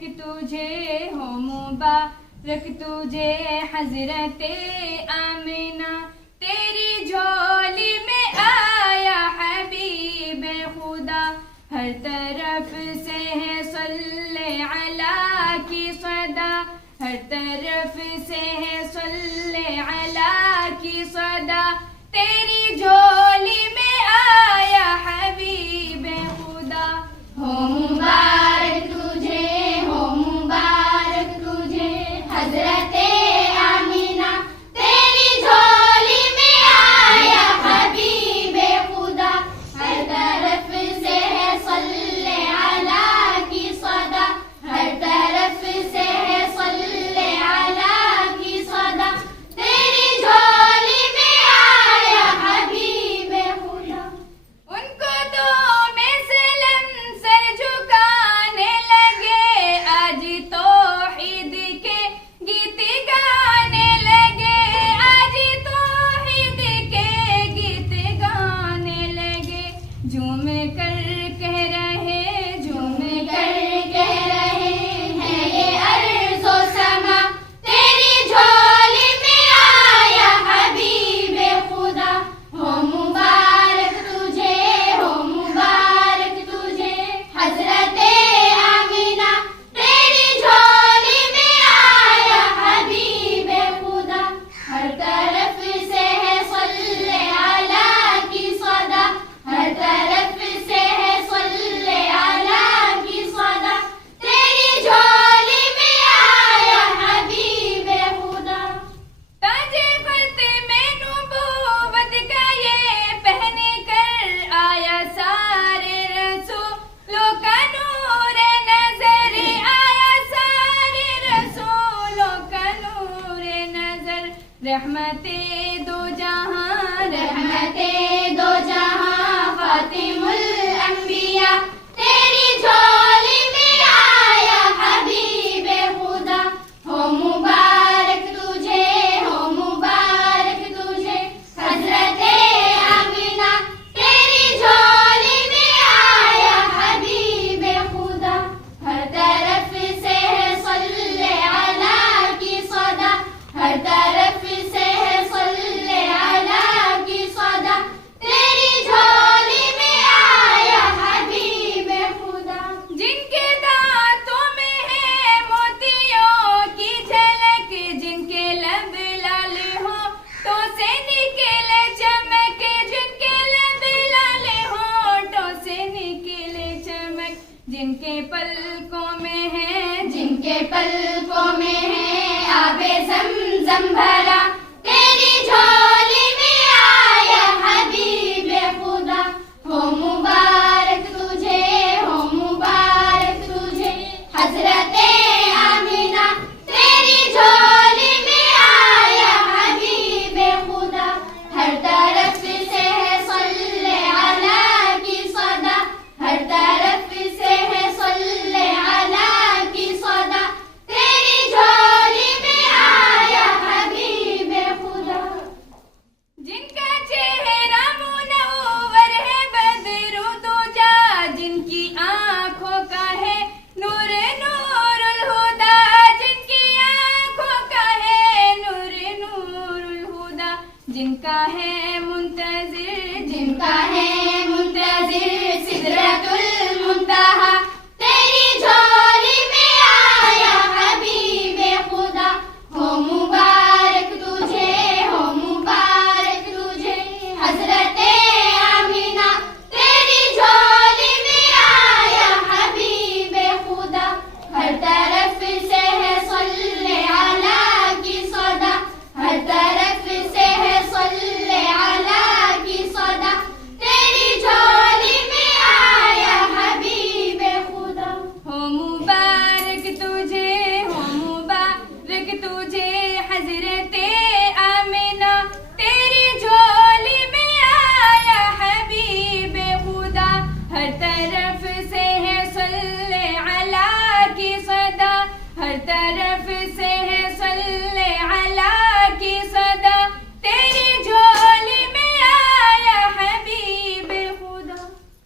तुझे हो मुबारक तुझे हजरते आमिना, तेरी झोली में आया हबीब खुदा, हर तरफ से है सल्ले अला की सदा, हर तरफ से है सल्ले अला की सदा, तेरी झोली में आया हबीब खुदा। हो मुबारक तुझे हो मुबारक तुझे हजरते आमिना, तेरी झोली में आया हबीब खुदा, हर तरफ से है सल्ले अला की सदा, हर तरफ से है सल्ले अला की सदा, तेरी झोली में आया हबीब खुदा। उनको दो में सलम सर झुकाने लगे, आज तौहीद के गीत गाने लगे, आज तौहीद के गीत गाने लगे, झूम कर कह रहे झूम कर कह रहे हैं ये अर्ज़ो समा, तेरी झोली में आया हबीब खुदा। हो मुबारक तुझे हो मुबारक तुझे हजरते आमिना, तेरी झोली में आया हबीब खुदा, हर तरफ से है सल्ले अला की सदा, हर तरफ से है सल्ले अला की सदा, तेरी झोली में आया हबीब खुदा। ताजे फते में नबूवत का ये पहन कर आया सारे रसूलों का नूर नजर, आया सारे रसूलों का नूर नजर, रहमते दो जहां फातिमुल अंबिया, तेरी झोली में आया हबीब खुदा। हो मुबारक तुझे हो मुबारक तुझे हजरते आमिना, तेरी झोली में आया हबीब खुदा, हर तरफ से है सल्ले अला की सदा, हर तरफ से है सल्ले अला की सदा, तेरी झोली में आया हबीब खुदा। जिनके दांतों में है मोतियों की झलक, जिनके लब लाल हो तो से निकले चमक, जिनके लब लाल होठों से निकले चमक, जिनके पलकों में है आबे ज़मज़म भरा, तेरी झोली में आया हबीब खुदा। हो मुबारक तुझे हो मुबारक तुझे हजरते आमिना, तेरी झोली में आया हबीब खुदा, हर तरफ से है सल्ले अला की सदा, हर तरफ से है सल्ले अला की सदा, तेरी झोली में आया हबीब खुदा। जिनका चेहरा मुनव्वर है बदरू दूजा, जिनकी आंखों का है नूर नूरुल हुदा, जिनकी आंखों का है नूर नूरुल हुदा, जिनका है मुंतज़िर सिदरतुल मुंतहा, तेरी झोली में आया हबीब खुदा। हो मुबारक तुझे हो मुबारक तुझे हजरते आमिना, तेरी झोली में आया हबीब खुदा, हर तरफ से है सल्ले अला की सदा, हर तरफ से है सल्ले अला की सदा, तेरी झोली में आया हबीब खुदा। हो मुबारक तुझे हजरते आमिना, तेरी झोली में आया हबीब खुदा, हर तरफ से है सल्ले अला की सदा, हर तरफ से